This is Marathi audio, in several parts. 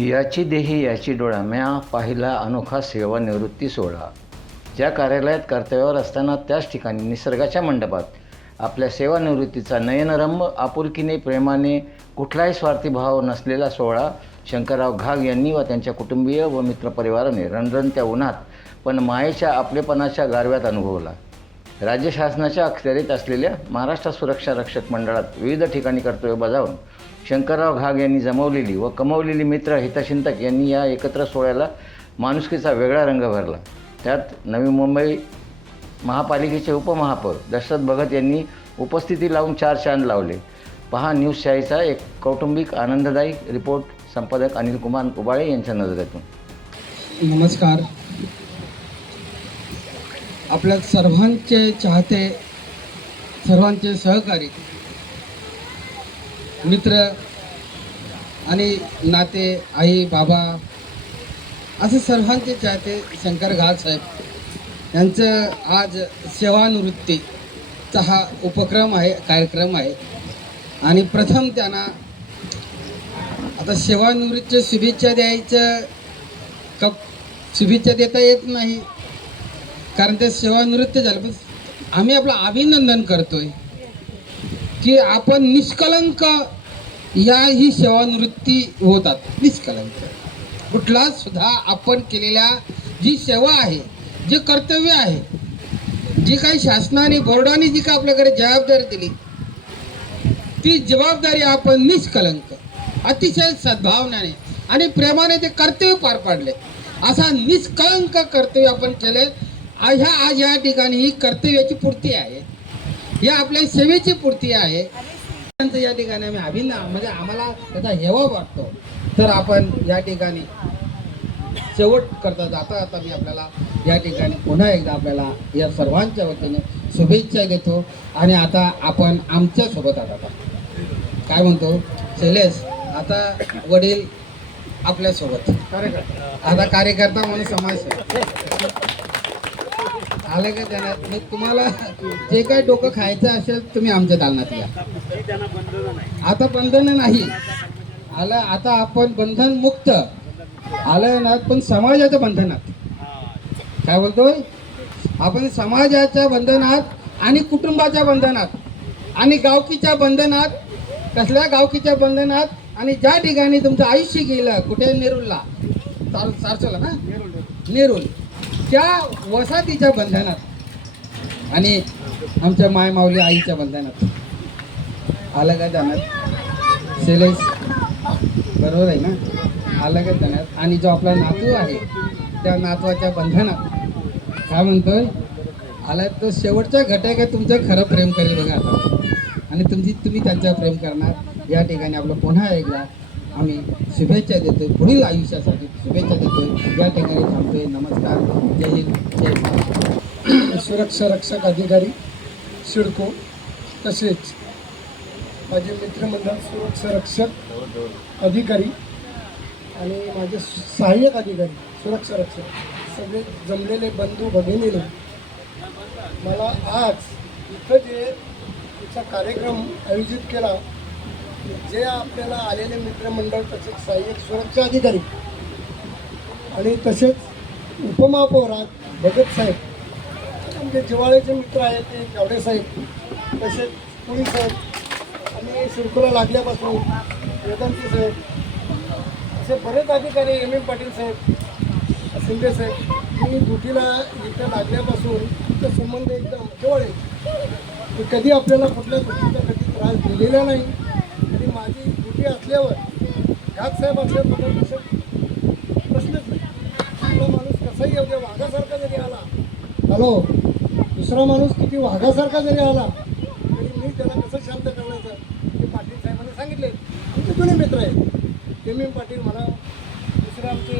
याची देही याची डोळा म्या पाहिला अनोखा सेवानिवृत्ती सोहळा. ज्या कार्यालयात कर्तव्यावर असताना त्याच ठिकाणी निसर्गाच्या मंडपात आपल्या सेवानिवृत्तीचा नयनरम्य आपुलकीने प्रेमाने कुठलाही स्वार्थी भाव नसलेला सोहळा शंकरराव घाग यांनी व त्यांच्या कुटुंबीय व मित्रपरिवाराने रणरणत्या उन्हात पण मायेच्या आपलेपणाच्या गारव्यात अनुभवला. राज्य शासनाच्या अखत्यारीत असलेल्या महाराष्ट्र सुरक्षा रक्षक मंडळात विविध ठिकाणी कर्तव्य बजावून शंकरराव घाग यांनी जमवलेली व कमवलेली मित्र हितचिंतक यांनी या एकत्र सोहळ्याला माणुसकीचा वेगळा रंग भरला. त्यात नवी मुंबई महापालिकेचे उपमहापौर दशरथ भगत यांनी उपस्थिती लावून चार चांद लावले. पहा न्यूजशाहीचा एक कौटुंबिक आनंददायी रिपोर्ट. संपादक अनिल कुमार उबाळे यांच्या नजरेतून. नमस्कार. आपल्या सर्वांचे चाहते, सर्वांचे सहकारी, मित्र आणि नाते, आई बाबा असे सर्वांचे चाहते शंकर घाग साहेब यांचं आज सेवानिवृत्तीचा हा उपक्रम आहे, कार्यक्रम आहे. आणि प्रथम त्यांना आता सेवानिवृत्तीच्या शुभेच्छा द्यायचं शुभेच्छा देता येत नाही, कारण ते सेवानिवृत्त झालं. पण आम्ही आपलं अभिनंदन करतोय की आपण निष्कलंक ही सेवानिवृत्ती होतात. निष्कलंक कुठला सुद्धा आपण केलेल्या जी सेवा आहे, जे कर्तव्य आहे, जी काही शासनाने बोर्डाने जी काही आपल्याकडे जबाबदारी दिली, ती जबाबदारी आपण निष्कलंक अतिशय सद्भावनाने आणि प्रेमाने ते कर्तव्य पार पाडले. असा निष्कलंक कर्तव्य आपण केले. आज या ठिकाणी ही कर्तव्याची पूर्ती आहे, या आपल्या सेवेची पूर्ती आहे. या ठिकाणी आम्ही म्हणजे आम्हाला त्याचा हेवा वाटतो. तर आपण या ठिकाणी शेवट करता जाता मी आपल्याला या ठिकाणी पुन्हा एकदा आपल्याला या सर्वांच्या वतीने शुभेच्छा देतो. आणि आता आपण आमच्यासोबत आता काय म्हणतो शैलेश, आता वडील आपल्यासोबत आता कार्यकर्ता म्हणून समाज आलं का त्यांना. मग तुम्हाला जे काही डोकं खायचं असेल तुम्ही आमच्या दालनात या. आता बंधन नाही आलं, आता आपण बंधन मुक्त आलं ना, पण समाजाच्या बंधनात. काय बोलतोय आपण? समाजाच्या बंधनात आणि कुटुंबाच्या बंधनात आणि गावकीच्या बंधनात. कसल्या गावकीच्या बंधनात? आणि ज्या ठिकाणी तुमचं आयुष्य गेलं, कुठे नेरूलला, सारसोला ना, नेरूल, त्या वसाहतीच्या बंधनात आणि आमच्या मायमाऊली आईच्या बंधनात. आलं का जाणार शैलेश? बरोबर आहे ना? आलं का जाणार? आणि जो आपला नातू आहे त्या नातवाच्या बंधनात. काय म्हणतोय? आला तो शेवटचा घटक आहे. तुमचं खरं प्रेम करेल बघा आता, आणि तुम्ही त्यांच्यावर प्रेम करणार. या ठिकाणी आपलं पुन्हा एकदा आम्ही शुभेच्छा देतोय, पुढील आयुष्यासाठी शुभेच्छा देतोय. या ठिकाणी थांबतोय. नमस्कार. जय हिंद, जय महाराष्ट्र. सुरक्षा रक्षक अधिकारी सिडको, तसेच माझे मित्रमंडळ सुरक्षा रक्षक अधिकारी आणि माझे सहाय्यक अधिकारी सुरक्षा रक्षक सगळे जमलेले बंधू भगिनीने मला आज इथं जे तिचा कार्यक्रम आयोजित केला, जे आपल्याला आलेले मित्रमंडळ, तसेच सहाय्यक सुरक्षा अधिकारी आणि तसेच उपमहापौर भगत साहेब, आमचे जिव्हाळ्याचे मित्र आहेत ते गावडे साहेब, तसेच पोलीस साहेब आणि सिडकोला लागल्यापासून वेदांती साहेब, असे बरेच अधिकारी, एम एम पाटील साहेब, शिंदे साहेब. मी ड्युटीला इथं लागल्यापासून तुमचा संबंध एकदम जवळ आहे. कधी आपल्याला कुठल्या गोष्टीचा कधी त्रास दिलेला नाही. आणि माझी ड्युटी असल्यावर घाग साहेब असल्याबद्दल प्रश्नच नाही. दुसरा माणूस कसाही अवघ्या वाघासारखा जरी आला, हॅलो, दुसरा माणूस किती वाघासारखा जरी आला तरी मी त्याला कसं शांत करण्याचं ते पाटील साहेबांनी सांगितले. आमचे जुने मित्र आहेत, एम एम पाटील म्हणा, दुसरे आमचे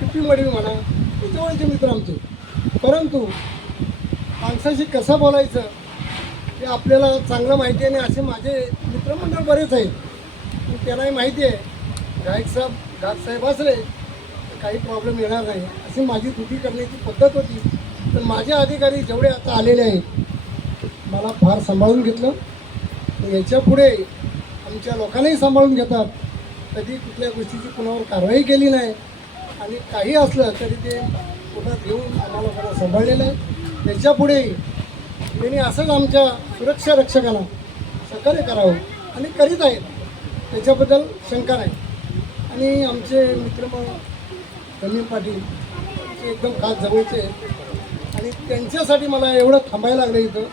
टिप्पी वडील म्हणा, ते जवळचे मित्र आमचे. परंतु माणसाशी कसं बोलायचं हे आपल्याला चांगलं माहिती आहे. आणि असे माझे मित्रमंडळ बरेच आहेत, त्यांनाही माहिती आहे. घाग साहेब असले तर काही प्रॉब्लेम येणार नाही, अशी माझी ड्युटी करण्याची पद्धत होती. तर माझे अधिकारी जेवढे आता आलेले आहेत मला फार सांभाळून घेतलं. याच्या पुढे आमच्या लोकांनाही सांभाळून घेतात. कधी कुठल्या गोष्टीची कुणावर कारवाई केली नाही आणि काही असलं तरी ते पोटात घेऊन आम्हाला सगळं सांभाळलेलं आहे. त्याच्यापुढेही त्यांनी असंच आमच्या सुरक्षा रक्षकांना सहकार्य करावं आणि करीत आहेत, त्याच्याबद्दल शंका नाही. आणि आमचे मित्र तन्वीर पाटील ते एकदम खास जवळचे आहेत आणि त्यांच्यासाठी मला एवढं थांबायला लागलं इथं.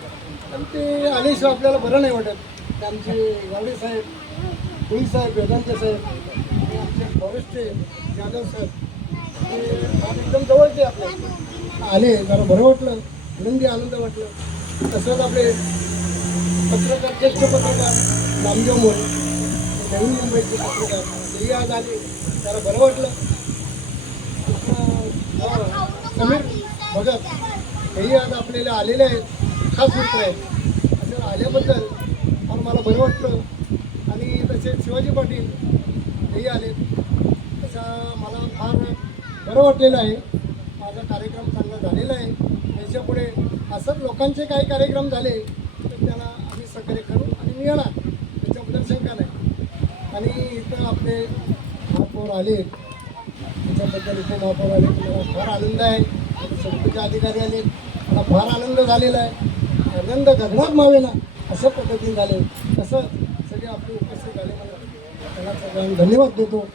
आणि ते आल्याशिवाय आपल्याला बरं नाही वाटत. ते आमचे गावडे साहेब, पोलीस साहेब, वेदांते साहेब आणि आमचे फॉरेस्टचे जाधव साहेब ते एकदम जवळचे आपले आले, जरा बरं वाटलं, आनंद वाटलं. तसंच आपले पत्रकार, ज्येष्ठ पत्रकार नामदेव मोरे, नवीन मुंबईचे पत्रकार तेही आज आले, जरा बरं वाटलं. समीर भगत हेही आज आपल्याला आलेले आहेत, खास मित्र आहेत. असं आल्याबद्दल फार मला बरं वाटलं. आणि तसेच शिवाजी पाटील हेही आले, तसा मला फार बरं वाटलेलं आहे. माझा कार्यक्रम चांगला झालेला आहे. त्याच्यापुढे असंच लोकांचे काही कार्यक्रम झाले तर त्याला आम्ही सहकार्य करू आणि मी येणार, त्याच्याबद्दल शंका नाही. आणि इथं आपले महापौर आले, त्याच्याबद्दल इथे महापौर आले, मला फार आनंद आहे. संस्थेचे अधिकारी आले, मला फार आनंद झालेला आहे. आनंद गगनात मावेना अशा पद्धतीने झाले. तसं सगळे आपले उपस्थित झाले, मला त्यांना सगळ्यांना धन्यवाद देतो.